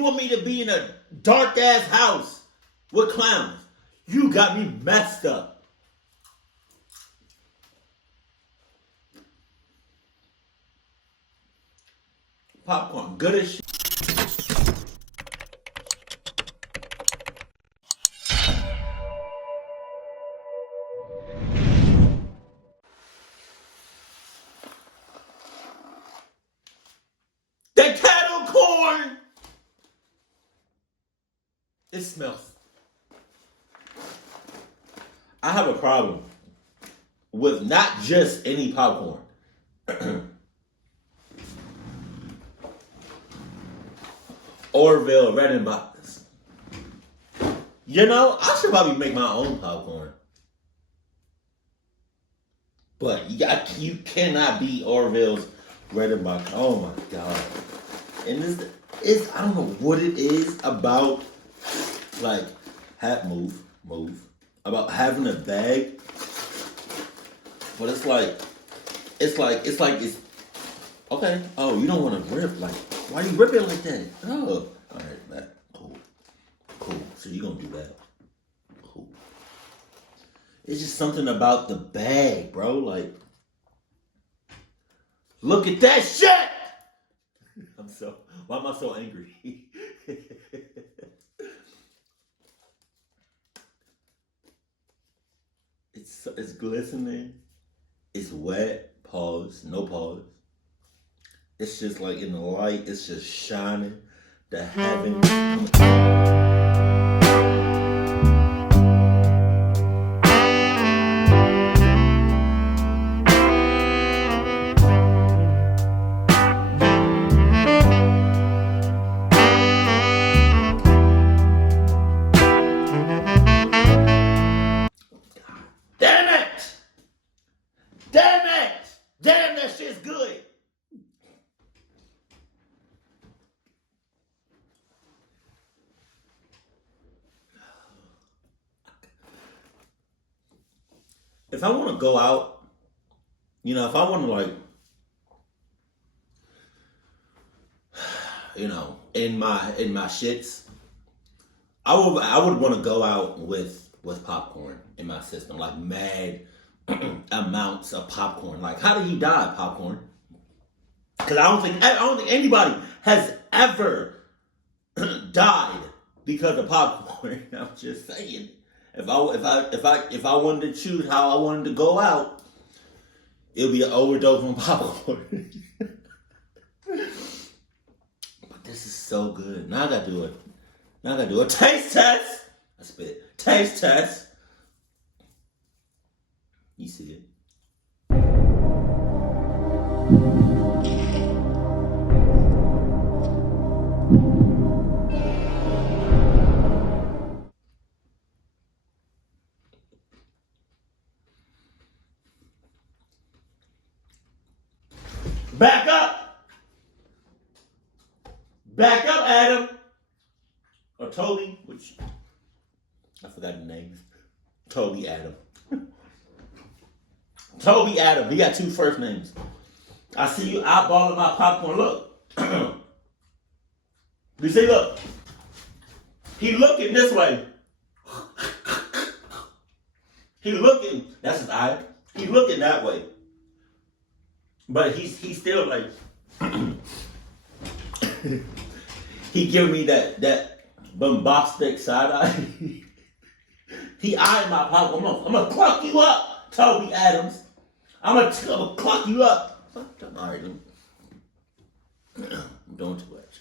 You want me to be in a dark ass house with clowns? You got me messed up. Popcorn, good as shit. The kettle corn! It smells. I have a problem with not just any popcorn. Orville Redenbach's. You know, I should probably make my own popcorn. But you cannot beat Orville's Redenbach. Oh my God. And this, I don't know what it is about, like, move, about having a bag. But it's okay. Oh, you don't want to rip, like, why you ripping like that? Oh, all right, man. Cool. So you gonna do that? Cool. It's just something about the bag, bro. Like, look at that shit. Why am I so angry? It's glistening. It's wet. Pause. No pause. It's just like in the light, it's just shining. The heaven. Damn, that shit's good. If I want to go out, you know, if I want to, like, you know, in my shits, I would want to go out with popcorn in my system, like mad amounts of popcorn. Like, how did he die, popcorn? Because I don't think anybody has ever died because of popcorn. I'm just saying. If I wanted to choose how I wanted to go out, it would be an overdose on popcorn. But this is so good. Now I gotta do a taste test. I spit. Taste test. You see it. Back up! Back up, Adam! Or Toby, which I forgot the name. Toby Adam. Toby Adam. He got two first names. I see you eyeballing my popcorn. Look. You see, look. He looking this way. He looking. That's his eye. He looking that way. But he's still like. He giving me that bombastic side eye. He eyeing my popcorn. I'm gonna cluck you up, Toby Adams. I'm gonna cluck you up. All right, I'm doing too much.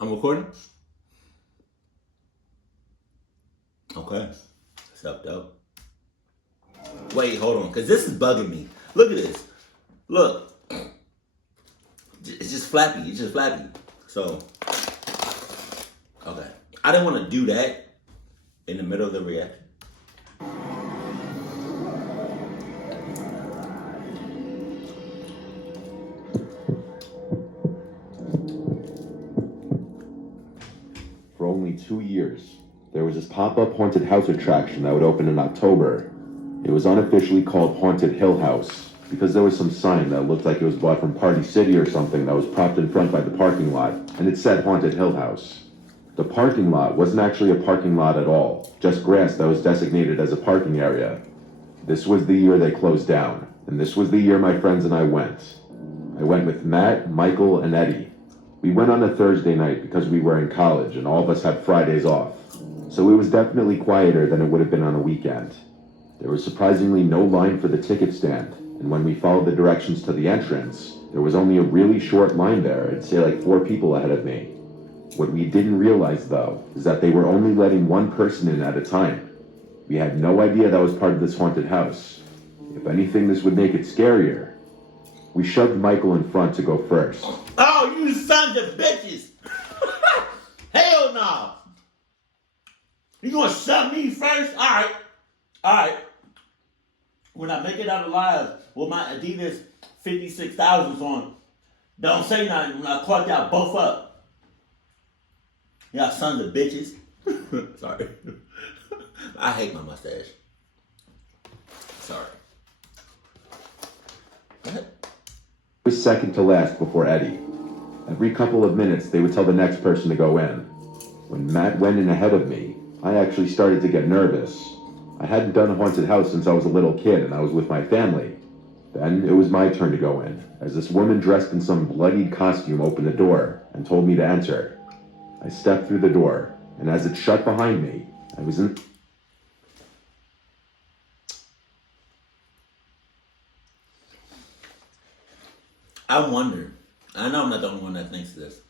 I'm recording? Okay. What's up, dope? Wait, hold on, because this is bugging me. Look at this. Look. It's just flappy. It's just flappy. So, okay. I didn't want to do that in the middle of the reaction. For only 2 years, there was this pop-up haunted house attraction that would open in October. It was unofficially called Haunted Hill House. because there was some sign that looked like it was bought from Party City or something that was propped in front by the parking lot, and it said Haunted Hill House. The parking lot wasn't actually a parking lot at all, just grass that was designated as a parking area. This was the year they closed down, and this was the year my friends and I went. I went with Matt, Michael, and Eddie. We went on a Thursday night because we were in college and all of us had Fridays off, so it was definitely quieter than it would have been on a weekend. There was surprisingly no line for the ticket stand, and when we followed the directions to the entrance, there was only a really short line there, I'd say like 4 people ahead of me. What we didn't realize, though, is that they were only letting one person in at a time. We had no idea that was part of this haunted house. If anything, this would make it scarier. We shoved Michael in front to go first. Oh, you sons of bitches! Hell no! You gonna shove me first? Alright. When I make it out alive with my Adidas 56,000s on, don't say nothing when I caught y'all both up. Y'all sons of bitches. Sorry. I hate my mustache. Sorry. What? I was second to last before Eddie. Every couple of minutes, they would tell the next person to go in. When Matt went in ahead of me, I actually started to get nervous. I hadn't done a haunted house since I was a little kid and I was with my family. Then it was my turn to go in, as this woman dressed in some bloodied costume opened the door and told me to enter. I stepped through the door, and as it shut behind me, I was in... I wonder, I know I'm not the only one that thinks this.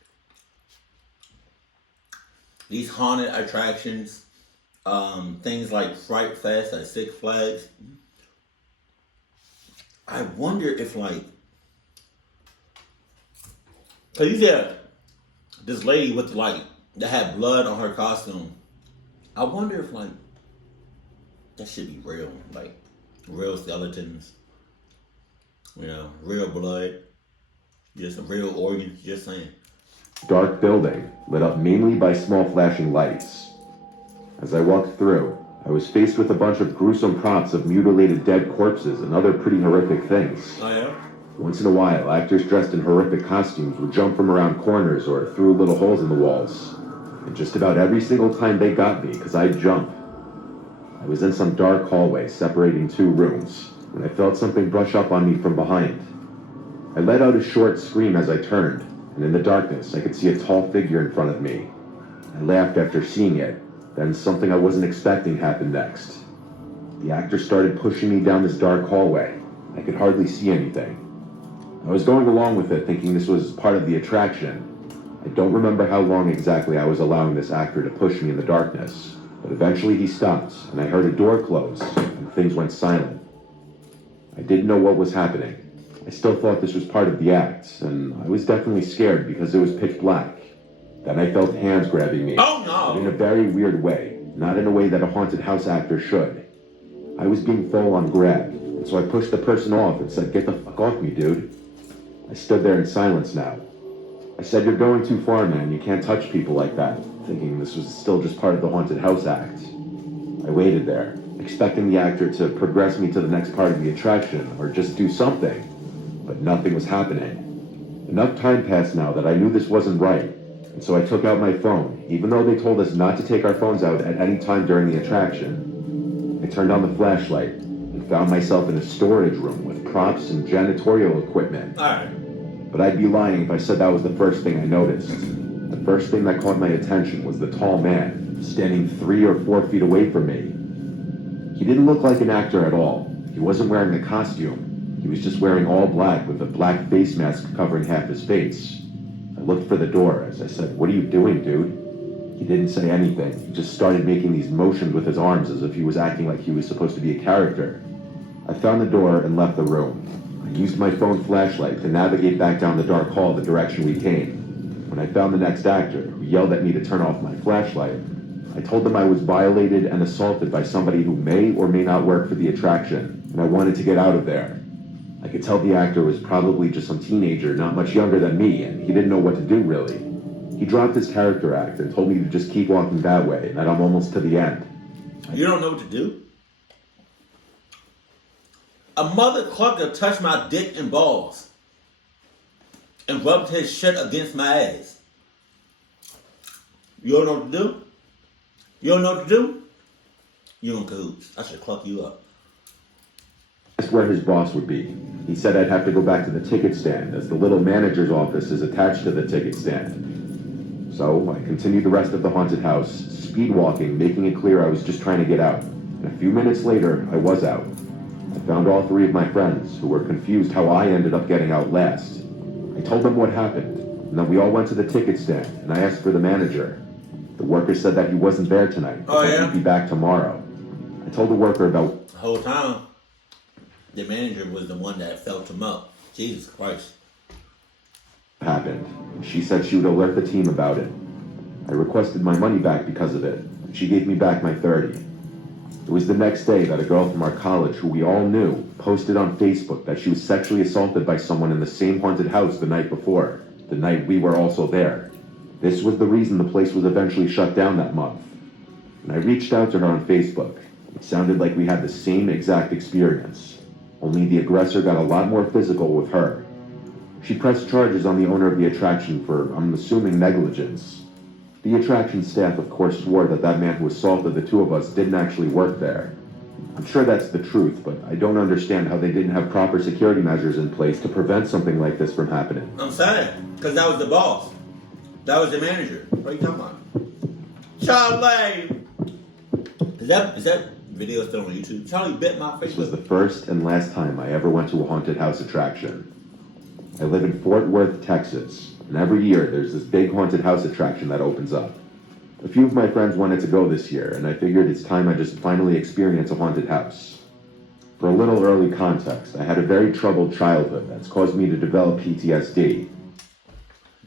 These haunted attractions, things like Fright Fest at Six Flags, I wonder if like, cause you said this lady with like, that had blood on her costume. I wonder if like, that should be real, like real skeletons, you know, real blood, just some real organs, just saying. Dark building, lit up mainly by small flashing lights. As I walked through, I was faced with a bunch of gruesome props of mutilated dead corpses and other pretty horrific things. Oh yeah? Once in a while, actors dressed in horrific costumes would jump from around corners or through little holes in the walls. And just about every single time they got me, because I'd jump. I was in some dark hallway separating 2 rooms, when I felt something brush up on me from behind. I let out a short scream as I turned, and in the darkness, I could see a tall figure in front of me. I laughed after seeing it, then something I wasn't expecting happened next. The actor started pushing me down this dark hallway. I could hardly see anything. I was going along with it, thinking this was part of the attraction. I don't remember how long exactly I was allowing this actor to push me in the darkness, but eventually he stopped, and I heard a door close, and things went silent. I didn't know what was happening. I still thought this was part of the act, and I was definitely scared because it was pitch black. Then I felt hands grabbing me, Oh no! but in a very weird way, not in a way that a haunted house actor should. I was being full on grabbed, and so I pushed the person off and said, "Get the fuck off me, dude." I stood there in silence now. I said, "You're going too far, man. You can't touch people like that," thinking this was still just part of the haunted house act. I waited there, expecting the actor to progress me to the next part of the attraction, or just do something, but nothing was happening. Enough time passed now that I knew this wasn't right, and so I took out my phone, even though they told us not to take our phones out at any time during the attraction. I turned on the flashlight and found myself in a storage room with props and janitorial equipment. Alright. But I'd be lying if I said that was the first thing I noticed. The first thing that caught my attention was the tall man, standing 3 or 4 feet away from me. He didn't look like an actor at all. He wasn't wearing a costume. He was just wearing all black with a black face mask covering half his face. I looked for the door as I said, "What are you doing, dude?" He didn't say anything. He just started making these motions with his arms as if he was acting like he was supposed to be a character. I found the door and left the room. I used my phone flashlight to navigate back down the dark hall the direction we came. When I found the next actor, who yelled at me to turn off my flashlight, I told them I was violated and assaulted by somebody who may or may not work for the attraction, and I wanted to get out of there. I could tell the actor was probably just some teenager not much younger than me, and he didn't know what to do really. He dropped his character act and told me to just keep walking that way, and that I'm almost to the end. You don't know what to do? A motherfucker touched my dick and balls and rubbed his shit against my ass. You don't know what to do? You don't know what to do? You in cahoots. I should cluck you up. Asked where his boss would be. He said I'd have to go back to the ticket stand, as the little manager's office is attached to the ticket stand. So I continued the rest of the haunted house, speed walking, making it clear I was just trying to get out. And a few minutes later, I was out. I found all three of my friends, who were confused how I ended up getting out last. I told them what happened, and then we all went to the ticket stand, and I asked for the manager. The worker said that he wasn't there tonight, Oh, but yeah? he'd be back tomorrow. I told the worker about The whole time, the manager was the one that felt him up. Jesus Christ. what happened. She said she would alert the team about it. I requested my money back because of it, and she gave me back my 30. It was the next day that a girl from our college, who we all knew, posted on Facebook that she was sexually assaulted by someone in the same haunted house the night before, the night we were also there. This was the reason the place was eventually shut down that month. And I reached out to her on Facebook. It sounded like we had the same exact experience, only the aggressor got a lot more physical with her. She pressed charges on the owner of the attraction for, I'm assuming, negligence. The attraction staff, of course, swore that that man who assaulted the two of us didn't actually work there. I'm sure that's the truth, but I don't understand how they didn't have proper security measures in place to prevent something like this from happening. I'm saying, because that was the boss. That was the manager. What are you talking about? Charlie! Is that video still on YouTube? Charlie bit my face. This was the first and last time I ever went to a haunted house attraction. I live in Fort Worth, Texas, and every year there's this big haunted house attraction that opens up. A few of my friends wanted to go this year, and I figured it's time I just finally experience a haunted house. For a little early context, I had a very troubled childhood that's caused me to develop PTSD.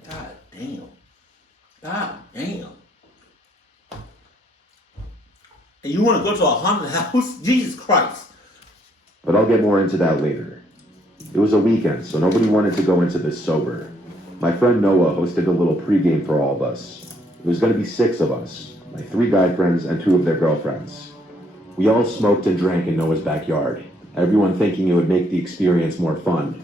God damn. God damn. And you want to go to a haunted house? Jesus Christ. But I'll get more into that later. It was a weekend, so nobody wanted to go into this sober. My friend Noah hosted a little pregame for all of us. It was going to be 6 of us, my 3 guy friends and 2 of their girlfriends. We all smoked and drank in Noah's backyard, everyone thinking it would make the experience more fun.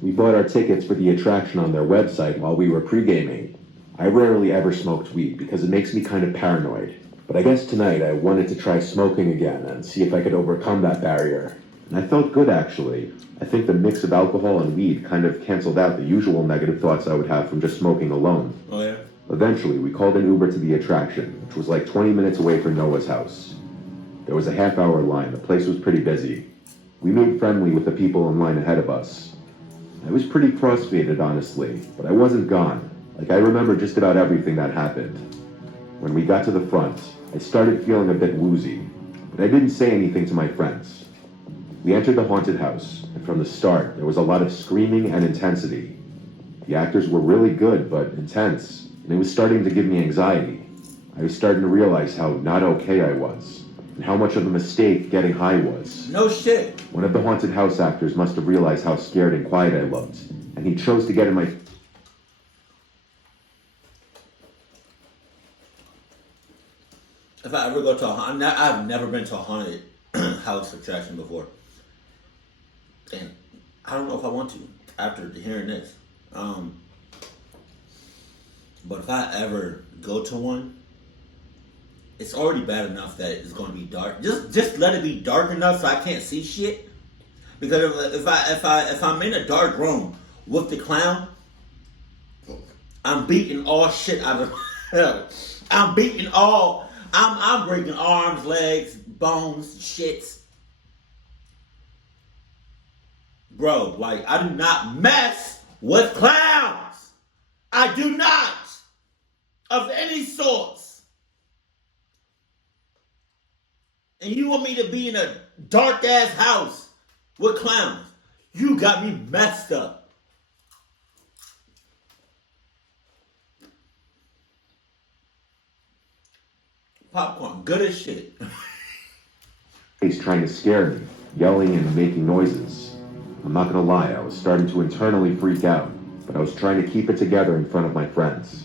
We bought our tickets for the attraction on their website while we were pre-gaming. I rarely ever smoked weed because it makes me kind of paranoid. But I guess tonight I wanted to try smoking again and see if I could overcome that barrier. And I felt good, actually. I think the mix of alcohol and weed kind of canceled out the usual negative thoughts I would have from just smoking alone. Oh, yeah? Eventually, we called an Uber to the attraction, which was like 20 minutes away from Noah's house. There was a half-hour line. The place was pretty busy. We made friendly with the people in line ahead of us. I was pretty cross-faded, honestly, but I wasn't gone. Like, I remember just about everything that happened. When we got to the front, I started feeling a bit woozy, but I didn't say anything to my friends. We entered the haunted house, and from the start, there was a lot of screaming and intensity. The actors were really good, but intense, and it was starting to give me anxiety. I was starting to realize how not okay I was, and how much of a mistake getting high was. No shit. One of the haunted house actors must have realized how scared and quiet I looked, and he chose to get in my... If I ever go to I've never been to a haunted house attraction before. And I don't know if I want to after hearing this. But if I ever go to one, it's already bad enough that it's going to be dark. Just let it be dark enough so I can't see shit. Because if I'm in a dark room with the clown, I'm beating all shit out of hell. I'm breaking arms, legs, bones, shits. Bro, like, I do not mess with clowns. I do not. Of any sorts. And you want me to be in a dark ass house with clowns? You got me messed up. Popcorn, good as shit. He's trying to scare me, yelling and making noises. I'm not gonna lie, I was starting to internally freak out, but I was trying to keep it together in front of my friends.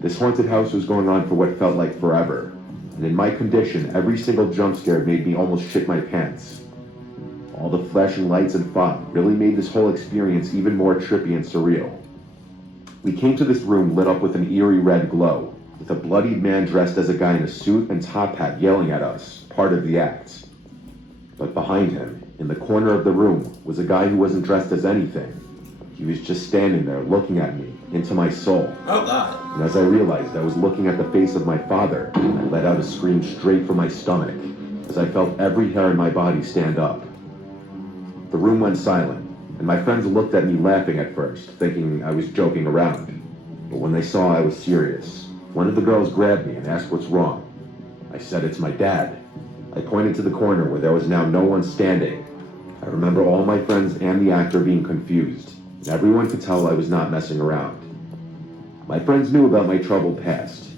This haunted house was going on for what felt like forever, and in my condition, every single jump scare made me almost shit my pants. All the flashing lights and fog really made this whole experience even more trippy and surreal. We came to this room lit up with an eerie red glow, with a bloodied man dressed as a guy in a suit and top hat yelling at us, part of the act. But behind him, in the corner of the room, was a guy who wasn't dressed as anything. He was just standing there looking at me, into my soul. Oh, God. And as I realized I was looking at the face of my father, I let out a scream straight from my stomach, as I felt every hair in my body stand up. The room went silent, and my friends looked at me laughing at first, thinking I was joking around. But when they saw I was serious, one of the girls grabbed me and asked what's wrong. I said, "It's my dad." I pointed to the corner where there was now no one standing. I remember all my friends and the actor being confused, and everyone could tell I was not messing around. My friends knew about my troubled past.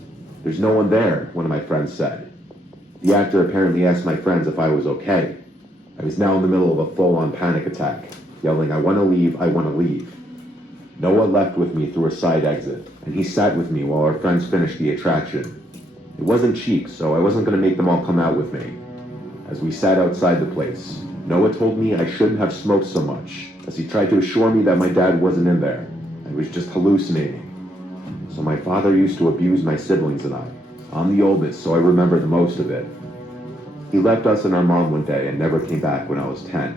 "There's no one there," one of my friends said. The actor apparently asked my friends if I was okay. I was now in the middle of a full-on panic attack, yelling, "I want to leave, I want to leave." Noah left with me through a side exit, and he sat with me while our friends finished the attraction. It wasn't cheap, so I wasn't going to make them all come out with me. As we sat outside the place, Noah told me I shouldn't have smoked so much, as he tried to assure me that my dad wasn't in there. I was just hallucinating. So my father used to abuse my siblings and I. I'm the oldest, so I remember the most of it. He left us and our mom one day and never came back when I was 10.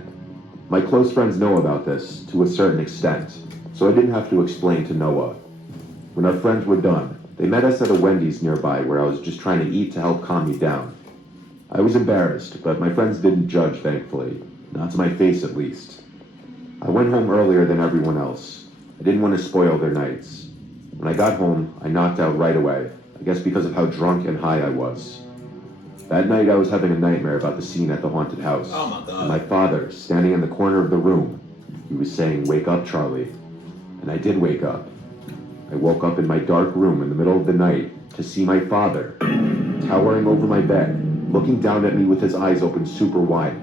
My close friends know about this, to a certain extent, so I didn't have to explain to Noah. When our friends were done, they met us at a Wendy's nearby where I was just trying to eat to help calm me down. I was embarrassed, but my friends didn't judge, thankfully. Not to my face, at least. I went home earlier than everyone else. I didn't want to spoil their nights. When I got home, I knocked out right away, I guess because of how drunk and high I was. That night, I was having a nightmare about the scene at the haunted house. Oh, my God. And my father, standing in the corner of the room, he was saying, "Wake up, Charlie." And I did wake up. I woke up in my dark room in the middle of the night to see my father, towering over my bed, looking down at me with his eyes open super wide.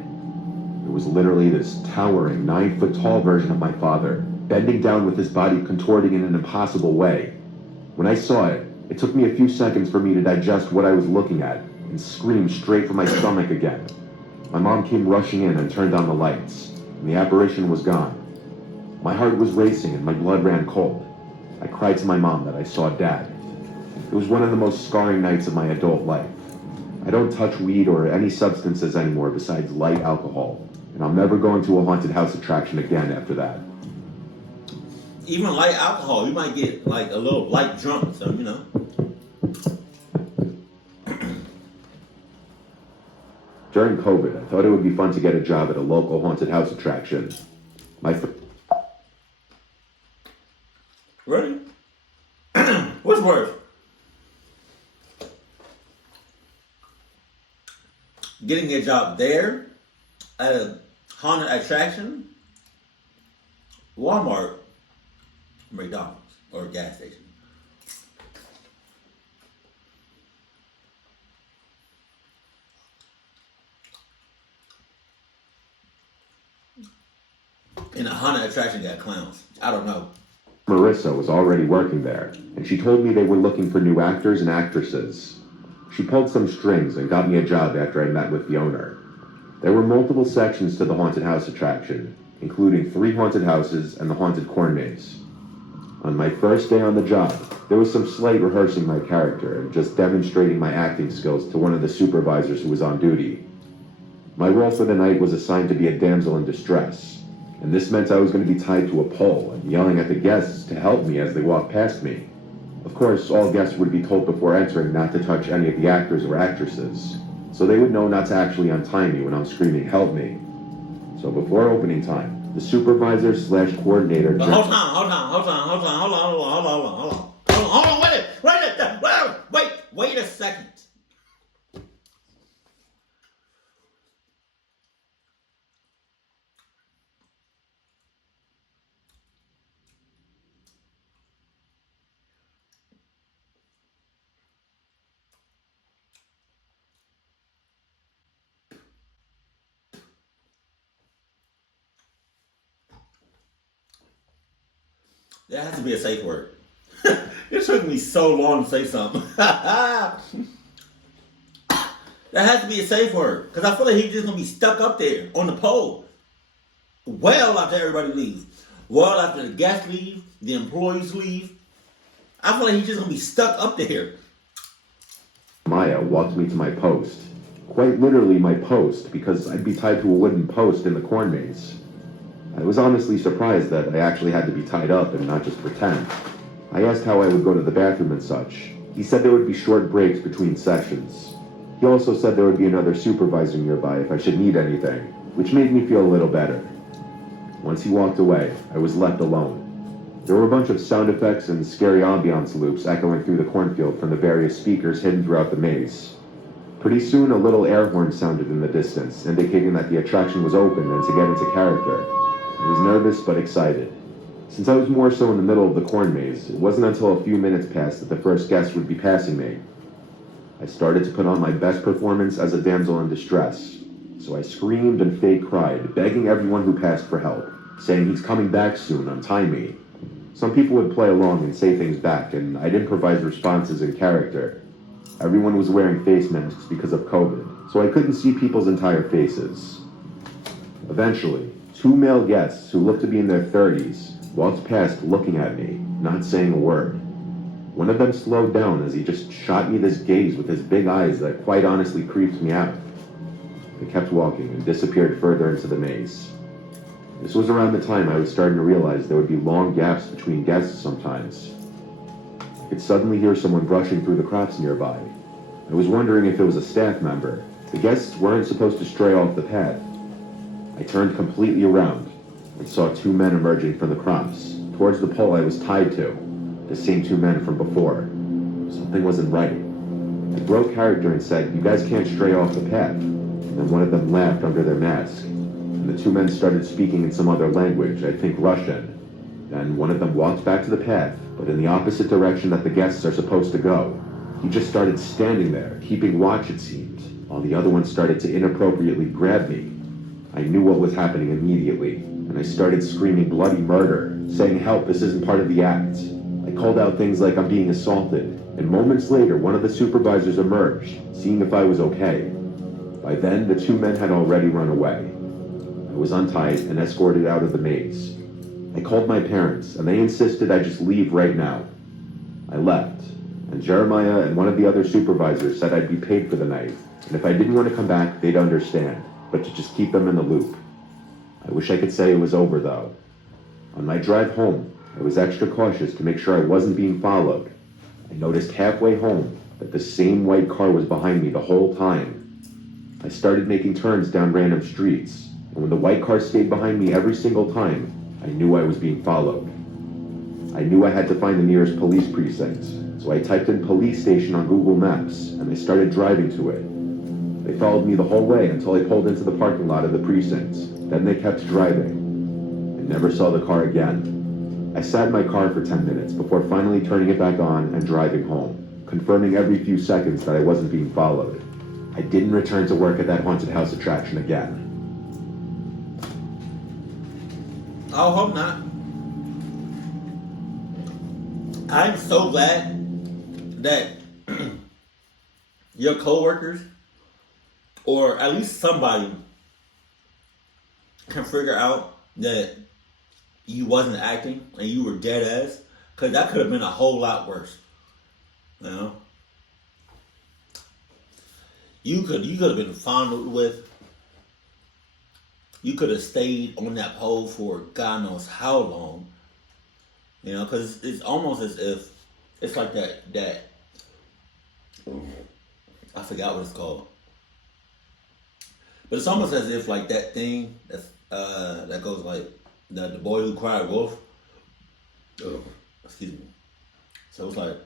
It was literally this towering, 9-foot-tall version of my father, bending down with his body contorting in an impossible way. When I saw it, it took me a few seconds for me to digest what I was looking at, and scream straight from my stomach again. My mom came rushing in and turned on the lights, and the apparition was gone. My heart was racing and my blood ran cold. I cried to my mom that I saw Dad. It was one of the most scarring nights of my adult life. I don't touch weed or any substances anymore besides light alcohol, and I'm never going to a haunted house attraction again after that. Even light alcohol, you might get like a little light drunk, so you know. During COVID, I thought it would be fun to get a job at a local haunted house attraction. Ready? What's worse? Getting a job there at a haunted attraction, Walmart, McDonald's, or a gas station. In a haunted attraction got clowns. I don't know. Marissa was already working there, and she told me they were looking for new actors and actresses. She pulled some strings and got me a job after I met with the owner. There were multiple sections to the haunted house attraction, including 3 haunted houses and the haunted corn maze. On my first day on the job, there was some slight rehearsing my character and just demonstrating my acting skills to one of the supervisors who was on duty. My role for the night was assigned to be a damsel in distress, and this meant I was going to be tied to a pole and yelling at the guests to help me as they walked past me. Of course, all guests would be told before entering not to touch any of the actors or actresses, so they would know not to actually untie me when I'm screaming, "Help me." So before opening time, the supervisor slash coordinator... But hold on, wait a second. There has to be a safe word. It took me so long to say something. There has to be a safe word. Because I feel like he's just going to be stuck up there on the pole. Well after everybody leaves. Well after the guests leave, the employees leave. I feel like he's just gonna be stuck up there. Maya walked me to my post. Quite literally my post, because I'd be tied to a wooden post in the corn maze. I was honestly surprised that I actually had to be tied up and not just pretend. I asked how I would go to the bathroom and such. He said there would be short breaks between sessions. He also said there would be another supervisor nearby if I should need anything, which made me feel a little better. Once he walked away, I was left alone. There were a bunch of sound effects and scary ambiance loops echoing through the cornfield from the various speakers hidden throughout the maze. Pretty soon, a little air horn sounded in the distance, indicating that the attraction was open and to get into character. I was nervous but excited. Since I was more so in the middle of the corn maze, it wasn't until a few minutes passed that the first guest would be passing me. I started to put on my best performance as a damsel in distress. So I screamed and fake cried, begging everyone who passed for help, saying he's coming back soon, untie me. Some people would play along and say things back, and I'd improvise responses in character. Everyone was wearing face masks because of COVID, so I couldn't see people's entire faces. Eventually, two male guests who looked to be in their 30s walked past looking at me, not saying a word. One of them slowed down as he just shot me this gaze with his big eyes that quite honestly creeped me out. They kept walking and disappeared further into the maze. This was around the time I was starting to realize there would be long gaps between guests sometimes. I could suddenly hear someone brushing through the crops nearby. I was wondering if it was a staff member. The guests weren't supposed to stray off the path. I turned completely around and saw two men emerging from the crops, towards the pole I was tied to, the same two men from before. Something wasn't right. I broke character and said, "You guys can't stray off the path." And then one of them laughed under their mask. The two men started speaking in some other language, I think Russian. Then one of them walked back to the path, but in the opposite direction that the guests are supposed to go. He just started standing there, keeping watch it seemed, while the other one started to inappropriately grab me. I knew what was happening immediately, and I started screaming bloody murder, saying, "Help, this isn't part of the act." I called out things like I'm being assaulted, and moments later one of the supervisors emerged, seeing if I was okay. By then, the two men had already run away. I was untied and escorted out of the maze. I called my parents, and they insisted I just leave right now. I left, and Jeremiah and one of the other supervisors said I'd be paid for the night, and if I didn't want to come back, they'd understand, but to just keep them in the loop. I wish I could say it was over, though. On my drive home, I was extra cautious to make sure I wasn't being followed. I noticed halfway home that the same white car was behind me the whole time. I started making turns down random streets, and when the white car stayed behind me every single time, I knew I was being followed. I knew I had to find the nearest police precinct, so I typed in police station on Google Maps, and I started driving to it. They followed me the whole way until I pulled into the parking lot of the precinct. Then they kept driving. I never saw the car again. I sat in my car for 10 minutes before finally turning it back on and driving home, confirming every few seconds that I wasn't being followed. I didn't return to work at that haunted house attraction again. I hope not. I'm so glad that your coworkers, or at least somebody, can figure out that you wasn't acting and you were dead ass, because that could have been a whole lot worse. You know, you could have been fondled with. You could have stayed on that pole for God knows how long. You know, because it's almost as if it's like that. I forgot what it's called, but it's almost as if like that thing that goes like the boy who cried wolf. Oh, excuse me. So it's like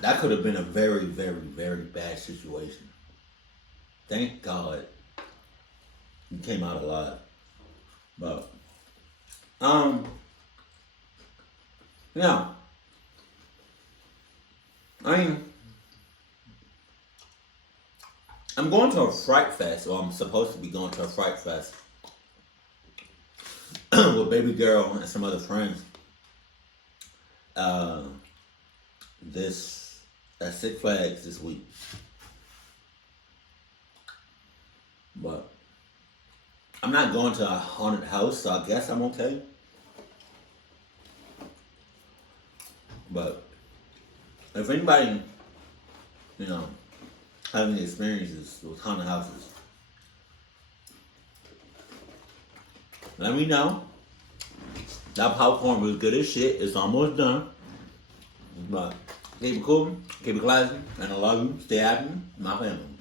that could have been a very, very, very bad situation. Thank God you came out alive. But yeah. I mean, I'm going to a Fright Fest, or I'm supposed to be going to a Fright Fest with baby girl and some other friends. This at Six Flags this week. But I'm not going to a haunted house, so I guess I'm okay. But if anybody, you know, having experiences with haunted houses, let me know. That popcorn was good as shit. It's almost done. But keep it cool, keep it classy, and I love you. Stay happy, my family.